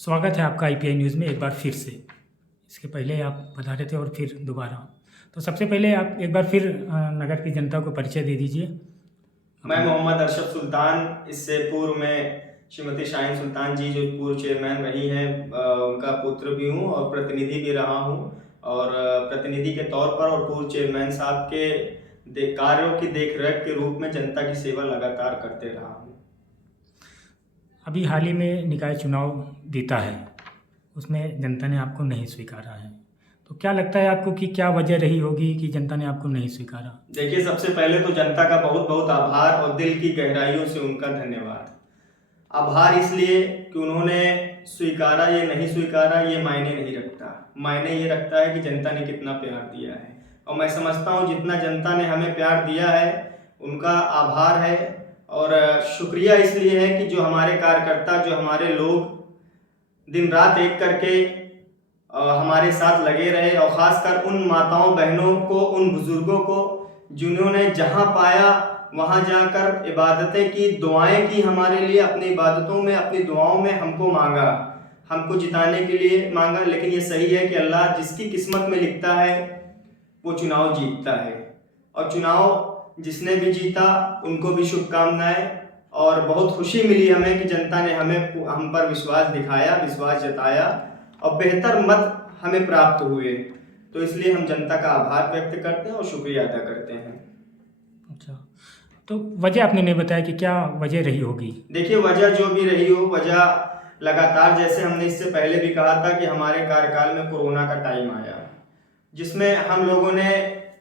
स्वागत है आपका आईपीआई न्यूज़ में एक बार फिर से। इसके पहले आप बता रहे थे और फिर दोबारा। तो सबसे पहले आप एक बार फिर नगर की जनता को परिचय दे दीजिए। मैं मोहम्मद अरशद सुल्तान, इससे पूर्व में श्रीमती शाहीन सुल्तान जी जो पूर्व चेयरमैन रही हैं उनका पुत्र भी हूँ और प्रतिनिधि भी रहा हूँ। और प्रतिनिधि के तौर पर और पूर्व चेयरमैन साहब के कार्यों की देखरेख के रूप में जनता की सेवा लगातार करते रहा हूँ। अभी हाल ही में निकाय चुनाव बीता है, उसमें जनता ने आपको नहीं स्वीकारा है, तो क्या लगता है आपको कि क्या वजह रही होगी कि जनता ने आपको नहीं स्वीकारा? देखिए, सबसे पहले तो जनता का बहुत बहुत आभार और दिल की गहराइयों से उनका धन्यवाद। आभार इसलिए कि उन्होंने स्वीकारा या नहीं स्वीकारा ये मायने नहीं रखता, मायने ये रखता है कि जनता ने कितना प्यार दिया है। और मैं समझता हूँ जितना जनता ने हमें प्यार दिया है उनका आभार है और शुक्रिया इसलिए है कि जो हमारे कार्यकर्ता, जो हमारे लोग दिन रात एक करके हमारे साथ लगे रहे और ख़ासकर उन माताओं बहनों को, उन बुज़ुर्गों को जिन्होंने जहाँ पाया वहाँ जाकर इबादतें की, दुआएं की हमारे लिए, अपनी इबादतों में, अपनी दुआओं में हमको मांगा, हमको जिताने के लिए मांगा। लेकिन ये सही है कि अल्लाह जिसकी किस्मत में लिखता है वो चुनाव जीतता है और चुनाव जिसने भी जीता उनको भी शुभकामनाएं। और बहुत खुशी मिली हमें कि जनता ने हम पर विश्वास दिखाया, विश्वास जताया और बेहतर मत हमें प्राप्त हुए। तो इसलिए हम जनता का आभार व्यक्त करते हैं और शुक्रिया अदा करते हैं। अच्छा, तो वजह आपने नहीं बताया कि क्या वजह रही होगी? देखिए, वजह जो भी रही हो, वजह लगातार, जैसे हमने इससे पहले भी कहा था कि हमारे कार्यकाल में कोरोना का टाइम आया जिसमें हम लोगों ने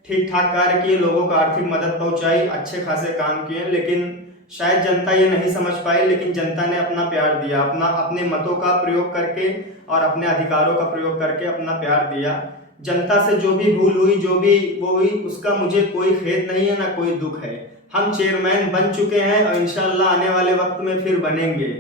ठीक ठाक कार्य किए, लोगों को आर्थिक मदद पहुंचाई, अच्छे खासे काम किए, लेकिन शायद जनता ये नहीं समझ पाई। लेकिन जनता ने अपना प्यार दिया, अपने मतों का प्रयोग करके और अपने अधिकारों का प्रयोग करके अपना प्यार दिया। जनता से जो भी भूल हुई, जो भी वो हुई, उसका मुझे कोई खेद नहीं है, ना कोई दुख है। हम चेयरमैन बन चुके हैं और इंशाअल्लाह आने वाले वक्त में फिर बनेंगे।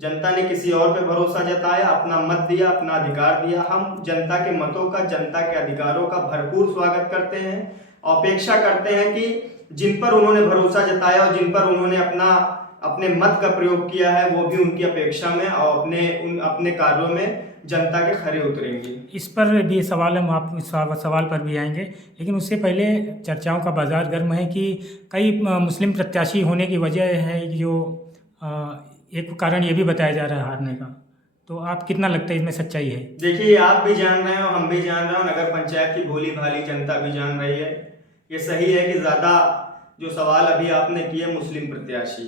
जनता ने किसी और पे भरोसा जताया, अपना मत दिया, अपना अधिकार दिया। हम जनता के मतों का, जनता के अधिकारों का भरपूर स्वागत करते हैं। अपेक्षा करते हैं कि जिन पर उन्होंने भरोसा जताया और जिन पर उन्होंने अपने मत का प्रयोग किया है वो भी उनकी अपेक्षा में और अपने कार्यों में जनता के खरे उतरेंगे। इस पर भी सवाल हम आप सवाल पर भी आएंगे, लेकिन उससे पहले चर्चाओं का बाजार गर्म है कि कई मुस्लिम प्रत्याशी होने की वजह है जो एक कारण ये भी बताया जा रहा है हारने का। तो आप कितना लगता है इसमें सच्चाई है? देखिए, आप भी जान रहे हो, हम भी जान रहे हो, नगर पंचायत की भोली भाली जनता भी जान रही है। ये सही है कि ज़्यादा जो सवाल अभी आपने किए मुस्लिम प्रत्याशी,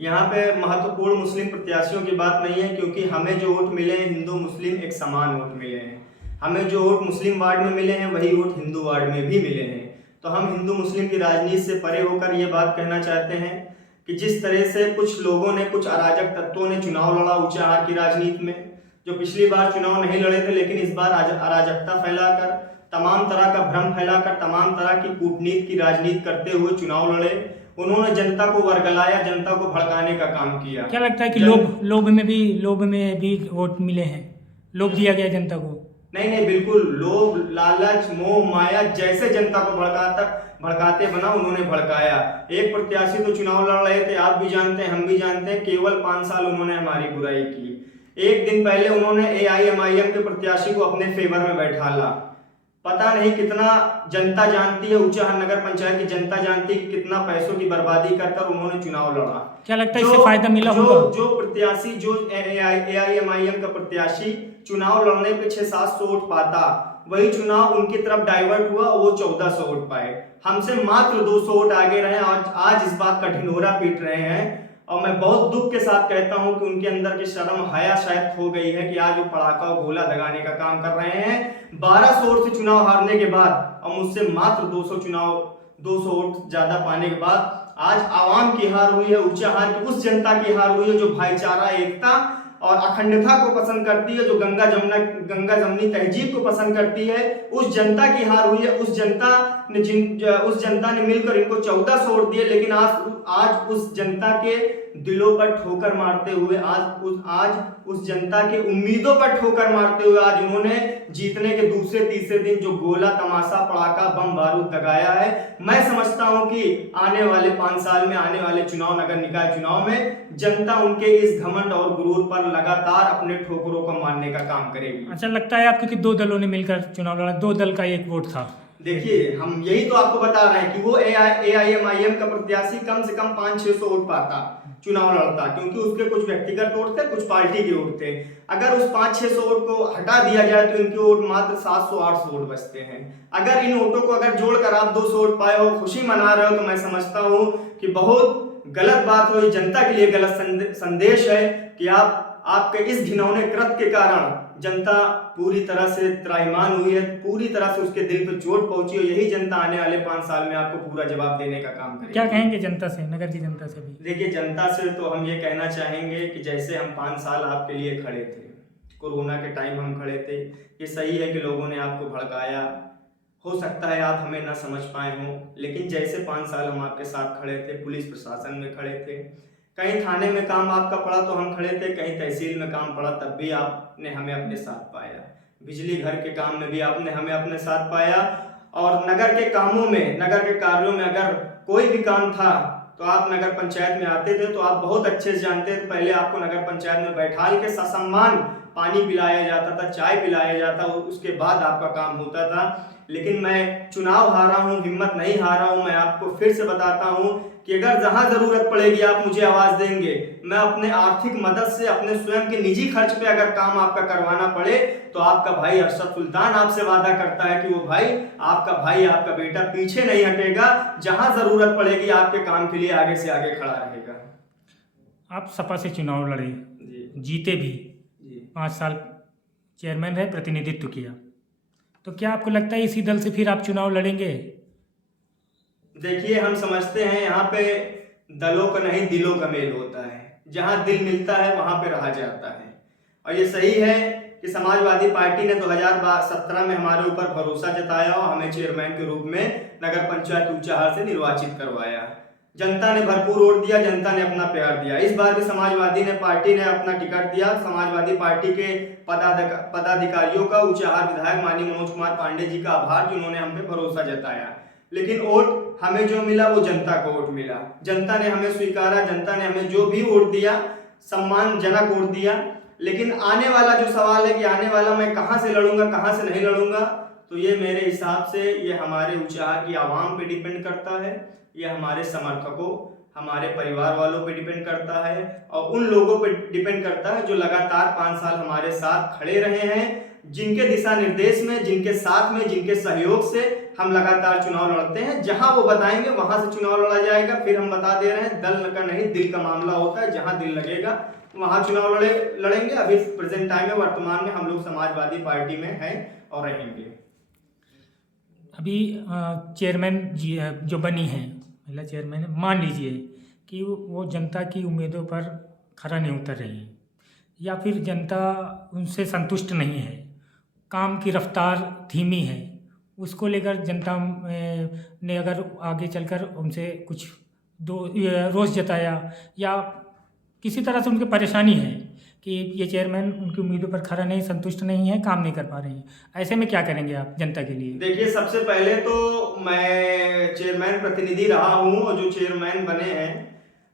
यहाँ पे महत्वपूर्ण मुस्लिम प्रत्याशियों की बात नहीं है, क्योंकि हमें जो वोट मिले हैं हिंदू मुस्लिम एक समान वोट मिले हैं। हमें जो वोट मुस्लिम वार्ड में मिले हैं वही वोट हिंदू वार्ड में भी मिले हैं। तो हम हिंदू मुस्लिम की राजनीति से परे होकर ये बात कहना चाहते हैं कि जिस तरह से कुछ लोगों ने, कुछ अराजक तत्वों ने चुनाव लड़ा ऊंचाहार की राजनीति में, जो पिछली बार चुनाव नहीं लड़े थे लेकिन इस बार अराजकता फैलाकर, तमाम तरह का भ्रम फैलाकर, तमाम तरह की कूटनीति की राजनीति करते हुए चुनाव लड़े। उन्होंने जनता को वर्गलाया, जनता को भड़काने का काम किया। क्या लगता है कि लोभ में भी वोट मिले हैं, लोभ दिया गया जनता को? नहीं, बिल्कुल लोभ, लालच, मोह माया जैसे जनता को भड़काते बना उन्होंने भड़काया। एक प्रत्याशी तो चुनाव लड़ रहे थे, आप भी जानते हैं, हम भी जानते हैं, केवल 5 साल उन्होंने हमारी बुराई की। एक दिन पहले उन्होंने AIMIM के प्रत्याशी को अपने फेवर में बैठाला। पता नहीं कितना जनता जानती है, ऊंचाहार नगर पंचायत की जनता जानती है कि कितना पैसों की बर्बादी कर उन्होंने चुनाव लड़ा। क्या लगता है इससे फायदा मिला होगा? जो प्रत्याशी, जो AIMIM का प्रत्याशी चुनाव लड़ने पे 600-700 वोट पाता, वही चुनाव उनकी तरफ डाइवर्ट हुआ, वो 1400 वोट पाए। हमसे मात्र 200 वोट आगे रहे और आज इस बात का ढिंढोरा पीट रहे हैं। और मैं बहुत दुख के साथ कहता हूं कि उनके अंदर की शर्म हया शायद खो गई है कि आज वो पड़ाका और गोला दगाने का काम कर रहे हैं। 1200 वोट से चुनाव हारने के बाद और मुझसे मात्र 200 वोट ज्यादा पाने के बाद आज आवाम की हार हुई है, ऊंचाहार की उस जनता की हार हुई है जो भाईचारा, एकता और अखंडता को पसंद करती है, जो गंगा जमनी तहजीब को पसंद करती है। उस जनता की हार हुई है, उस जनता उस जनता ने मिलकर इनको 1400 वोट दिए, लेकिन आज उस जनता के दिलों पर ठोकर मारते हुए, आज उस जनता के उम्मीदों पर ठोकर मारते हुए आज उन्होंने जीतने के दूसरे तीसरे दिन जो गोला तमाशा पड़ाका बम बारूद दगाया है, मैं समझता हूं कि आने वाले 5 साल में आने वाले चुनाव, नगर निकाय चुनाव में जनता उनके इस घमंड और गुरूर पर लगातार अपने ठोकरों को मारने का काम करेगी। अच्छा लगता है आपको कि 2 दलों ने मिलकर चुनाव लड़ा, 2 दल का 1 वोट था? देखिए, हम यही तो आपको बता रहे हैं कि वो AIMIM का प्रत्याशी कम से कम 500-600 वोट पाता, चुनाव लड़ता, क्योंकि उसके कुछ व्यक्तिगत वोट थे, कुछ पार्टी के वोट थे। अगर उस 500-600 वोट को हटा दिया जाए तो इनके वोट मात्र 700-800 वोट बचते हैं। अगर इन वोटों को अगर जोड़कर आप 200 वोट पाए हो, खुशी मना रहे हो, तो मैं समझता हूं कि बहुत गलत बात हो, जनता के लिए गलत संदेश है कि आपके इस घिनौने कृत्य के कारण जनता पूरी तरह से त्राहिमाम हुई है, पूरी तरह से उसके दिल पे चोट पहुंची है। यही जनता आने वाले 5 साल में आपको पूरा जवाब देने का काम करेगी। क्या कहेंगे जनता से, नगर की जनता से भी? देखिए, जनता से तो हम ये कहना चाहेंगे कि जैसे हम 5 साल आपके लिए खड़े थे, कोरोना के टाइम हम खड़े थे, ये सही है कि लोगों ने आपको भड़काया, हो सकता है आप हमें ना समझ पाए हों, लेकिन जैसे 5 साल हम आपके साथ खड़े थे, पुलिस प्रशासन में खड़े थे, कहीं थाने में काम आपका पड़ा तो हम खड़े थे, कहीं तहसील में काम पड़ा तब भी आपने हमें अपने साथ पाया, बिजली घर के काम में भी आपने हमें अपने साथ पाया, और नगर के कामों में, नगर के कार्यों में अगर कोई भी काम था तो आप नगर पंचायत में आते थे, तो आप बहुत अच्छे से जानते थे। पहले आपको नगर पंचायत में बैठाल के ससम्मान पानी पिलाया जाता था, चाय पिलाया जाता, उसके बाद आपका काम होता था। लेकिन मैं चुनाव हारा हूं, हिम्मत नहीं हारा हूं। मैं आपको फिर से बताता हूं कि अगर जहां जरूरत पड़ेगी आप मुझे आवाज देंगे, मैं अपने आर्थिक मदद से, अपने स्वयं के निजी खर्च पे अगर काम आपका करवाना पड़े तो आपका भाई अरशद सुल्तान आपसे वादा करता है कि वो भाई, आपका बेटा पीछे नहीं हटेगा, जहां जरूरत पड़ेगी आपके काम के लिए आगे से आगे खड़ा रहेगा। आप सपा से चुनाव लड़े, जीते भी, 5 साल चेयरमैन रहे, प्रतिनिधित्व किया, तो क्या आपको लगता है इसी दल से फिर आप चुनाव लड़ेंगे? देखिए, हम समझते हैं यहाँ पे दलों का नहीं दिलों का मेल होता है, जहाँ दिल मिलता है वहां पे रहा जाता है। और ये सही है कि समाजवादी पार्टी ने 2017 में हमारे ऊपर भरोसा जताया और हमें चेयरमैन के रूप में नगर पंचायत ऊंचाहार से निर्वाचित करवाया। जनता ने भरपूर वोट दिया, जनता ने अपना प्यार दिया। इस बार भी समाजवादी पार्टी ने अपना टिकट दिया। समाजवादी पार्टी के पदाधिकारियों का, ऊंचाहार विधायक माननीय मनोज कुमार पांडे जी का आभार, जिन्होंने हम पे भरोसा जताया। लेकिन वोट हमें जो मिला वो जनता को वोट मिला, जनता ने हमें स्वीकारा, जनता ने हमें जो भी वोट दिया सम्मानजनक वोट दिया। लेकिन आने वाला जो सवाल है कि आने वाला मैं कहां से लड़ूंगा, कहां से नहीं लड़ूंगा, तो ये मेरे हिसाब से ये हमारे ऊंचाहार की आवाम पे डिपेंड करता है, ये हमारे समर्थकों, हमारे परिवार वालों पे डिपेंड करता है और उन लोगों पे डिपेंड करता है जो लगातार 5 साल हमारे साथ खड़े रहे हैं, जिनके दिशा निर्देश में, जिनके साथ में, जिनके सहयोग से हम लगातार चुनाव लड़ते हैं। जहां वो बताएंगे वहां से चुनाव लड़ा जाएगा। फिर हम बता दे रहे हैं, दल का नहीं दिल का मामला होता है, जहां दिल लगेगा वहां चुनाव लड़ेंगे। अभी प्रेजेंट टाइम में, वर्तमान में हम लोग समाजवादी पार्टी में हैं और रहेंगे। अभी चेयरमैन जी जो बनी है, महिला चेयरमैन है, मान लीजिए कि वो जनता की उम्मीदों पर खरा नहीं उतर रही है, या फिर जनता उनसे संतुष्ट नहीं है, काम की रफ्तार धीमी है, उसको लेकर जनता ने अगर आगे चलकर उनसे कुछ रोष जताया या किसी तरह से उनकी परेशानी है कि ये चेयरमैन उनकी उम्मीदों पर खरा नहीं, संतुष्ट नहीं है, काम नहीं कर पा रहे हैं, ऐसे में क्या करेंगे आप जनता के लिए? देखिए, सबसे पहले तो मैं चेयरमैन प्रतिनिधि रहा हूं और जो चेयरमैन बने हैं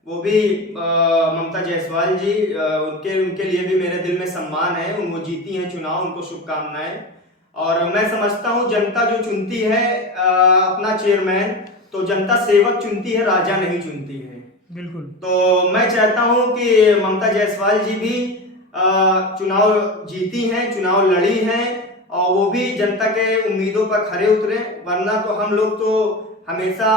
वो भी ममता जायसवाल जी, उनके लिए भी मेरे दिल में सम्मान है। वो जीती हैं चुनाव, उनको शुभकामनाएं। और मैं समझता हूं जनता जो चुनती है अपना चेयरमैन, तो जनता सेवक चुनती है, राजा नहीं चुनती है। बिल्कुल। तो मैं चाहता हूं कि ममता जायसवाल जी भी चुनाव जीती हैं, चुनाव लड़ी हैं और वो भी जनता के उम्मीदों पर खरे उतरे, वरना तो हम लोग तो हमेशा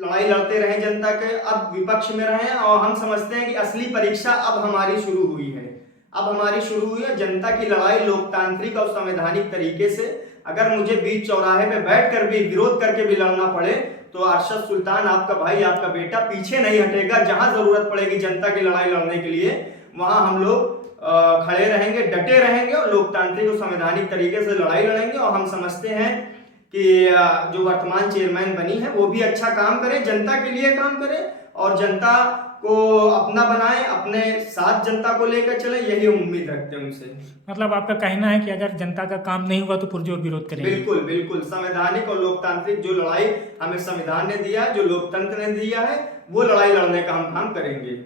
लड़ाई लड़ते रहे जनता के, अब विपक्ष में रहे। और हम समझते हैं कि असली परीक्षा अब हमारी शुरू हुई है, जनता की लड़ाई लोकतांत्रिक और संवैधानिक तरीके से। अगर मुझे बीच चौराहे पे बैठकर भी विरोध करके भी लड़ना पड़े तो अरशद सुल्तान, आपका भाई, आपका बेटा पीछे नहीं हटेगा। जहां जरूरत पड़ेगी जनता की लड़ाई लड़ने के लिए, वहां हम लोग खड़े रहेंगे, डटे रहेंगे और लोकतांत्रिक और संवैधानिक तरीके से लड़ाई लड़ेंगे। और हम समझते हैं कि जो वर्तमान चेयरमैन बनी है वो भी अच्छा काम करे, जनता के लिए काम करे और जनता को अपना बनाए, अपने साथ जनता को लेकर चले, यही उम्मीद रखते हैं उनसे। मतलब आपका कहना है कि अगर जनता का काम नहीं हुआ तो पुरजोर विरोध करेंगे? बिल्कुल बिल्कुल, संवैधानिक और लोकतांत्रिक जो लड़ाई हमें संविधान ने दिया है, जो लोकतंत्र ने दिया है, वो लड़ाई लड़ने का हम काम करेंगे।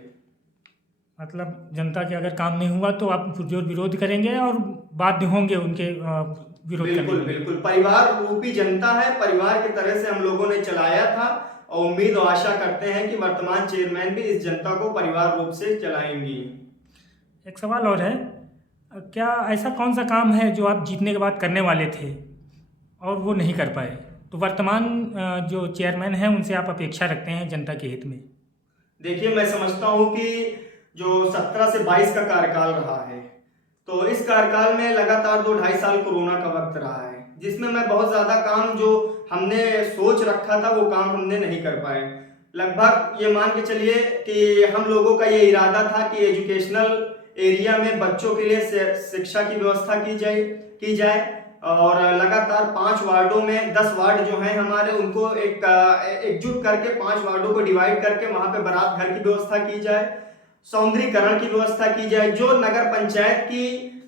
मतलब जनता के अगर काम नहीं हुआ तो आप पुरजोर विरोध करेंगे और बाध्य होंगे उनके विरोध करने बिल्कुल के लिए। बिल्कुल, परिवार रूपी जनता है, परिवार की तरह से हम लोगों ने चलाया था और उम्मीद और आशा करते हैं कि वर्तमान चेयरमैन भी इस जनता को परिवार रूप से चलाएंगी। एक सवाल और है, क्या ऐसा कौन सा काम है जो आप जीतने के बाद करने वाले थे और वो नहीं कर पाए? तो वर्तमान जो चेयरमैन हैं उनसे आप अपेक्षा रखते हैं जनता के हित में? देखिए, मैं समझता हूँ कि जो 17 से 22 का कार्यकाल रहा है, तो इस कार्यकाल में लगातार 2-2.5 साल कोरोना का वक्त रहा है, जिसमें मैं बहुत ज़्यादा काम जो हमने सोच रखा था वो काम हमने नहीं कर पाए। लगभग ये मान के चलिए कि हम लोगों का ये इरादा था कि एजुकेशनल एरिया में बच्चों के लिए शिक्षा की व्यवस्था की जाए और लगातार 5 वार्डों में 10 वार्ड जो हैं हमारे, उनको एकजुट करके 5 वार्डों को डिवाइड करके वहां पे बारात घर की व्यवस्था की जाए, सौंदर्यीकरण की व्यवस्था की जाए। जो नगर पंचायत की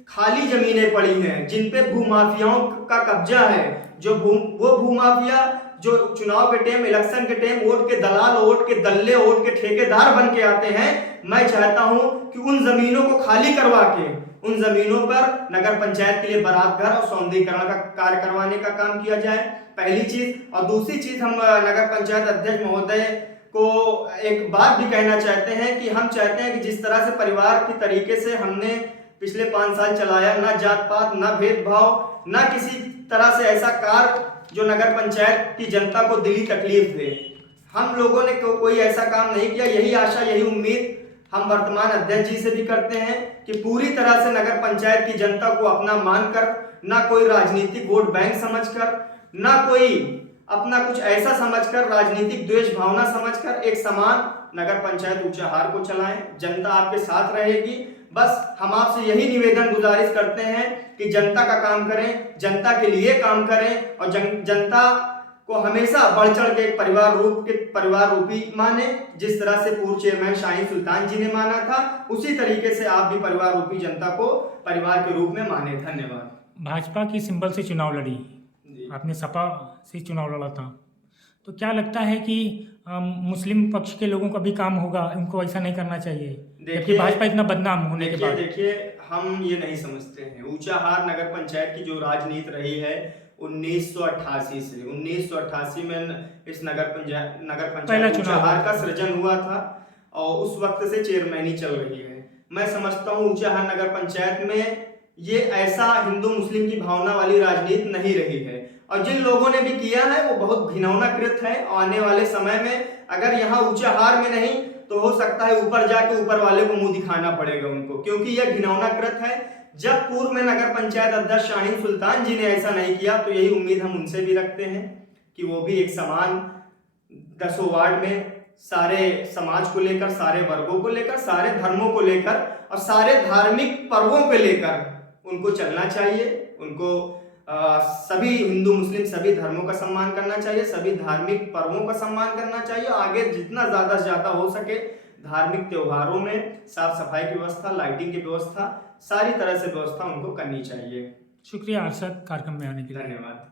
खाली जमीनें पड़ी हैं, जिन पे भूमाफियाओं का कब्जा है, वो भूमाफिया जो चुनाव के टाइम, इलेक्शन के टाइम वोट के दलाल, वोट के दल्ले, वोट के ठेकेदार बन के आते हैं, मैं चाहता हूं कि उन जमीनों को खाली करवा के उन जमीनों पर नगर पंचायत के लिए बारात घर और सौंदर्यीकरण का कार्य करवाने का काम किया जाए, पहली चीज। और दूसरी चीज, हम नगर पंचायत अध्यक्ष महोदय को एक बात भी कहना चाहते हैं कि हम चाहते हैं कि जिस तरह से परिवार की तरीके से हमने पिछले 5 साल चलाया, ना जात पात, ना भेदभाव, ना किसी तरह से ऐसा कार्य जो नगर पंचायत की जनता को दिली तकलीफ दे, हम लोगों ने कोई ऐसा काम नहीं किया। यही आशा, यही उम्मीद हम वर्तमान अध्यक्ष जी से भी करते हैं कि पूरी तरह से नगर पंचायत की जनता को अपना मानकर, ना कोई राजनीतिक वोट बैंक समझकर, ना कोई अपना कुछ ऐसा समझकर, राजनीतिक द्वेष भावना समझकर, एक समान नगर पंचायत ऊंचाहार को चलाएं। जनता आपके साथ रहेगी। बस हम आपसे यही निवेदन गुजारिश करते हैं कि जनता का काम करें, जनता के लिए काम करें और जनता को हमेशा बढ़ चढ़ के एक परिवार रूपी माने। जिस तरह से पूर्व चेयरमैन शाहीन सुल्तान जी ने माना था, उसी तरीके से आप भी परिवार रूपी जनता को परिवार के रूप में माने। धन्यवाद। भाजपा की सिंबल से चुनाव लड़ी, आपने सपा से चुनाव लड़ा था, तो क्या लगता है कि मुस्लिम पक्ष के लोगों का भी काम होगा? उनको ऐसा नहीं करना चाहिए जबकि भाजपा इतना बदनाम होने के बाद। देखिए, हम ये नहीं समझते हैं, ऊंचाहार नगर पंचायत की जो राजनीति रही है 1988 से, 1988 में इस नगर पंचायत ऊंचाहार का सृजन हुआ था और उस वक्त से चेयरमैनी चल रही है। मैं समझता हूँ ऊंचाहार नगर पंचायत में ये ऐसा हिंदू मुस्लिम की भावना वाली राजनीति नहीं रही है और जिन लोगों ने भी किया है वो बहुत घिनौना कृत है। आने वाले समय में अगर यहाँ ऊंचाहार में नहीं तो हो सकता है ऊपर जाके ऊपर वाले को मुंह दिखाना पड़ेगा उनको, क्योंकि यह घिनौना कृत है। जब पूर्व में नगर पंचायत अध्यक्ष शाहीन सुल्तान जी ने ऐसा नहीं किया, तो यही उम्मीद हम उनसे भी रखते हैं कि वो भी एक समान 10 वार्ड में सारे समाज को लेकर, सारे वर्गों को लेकर, सारे धर्मों को लेकर और सारे धार्मिक पर्वों को लेकर उनको चलना चाहिए। उनको सभी हिंदू मुस्लिम सभी धर्मों का सम्मान करना चाहिए, सभी धार्मिक पर्वों का सम्मान करना चाहिए। आगे जितना ज़्यादा से ज़्यादा हो सके धार्मिक त्योहारों में साफ सफाई की व्यवस्था, लाइटिंग की व्यवस्था, सारी तरह से व्यवस्था उनको करनी चाहिए। शुक्रिया अरशद, कार्यक्रम में आने के लिए। धन्यवाद।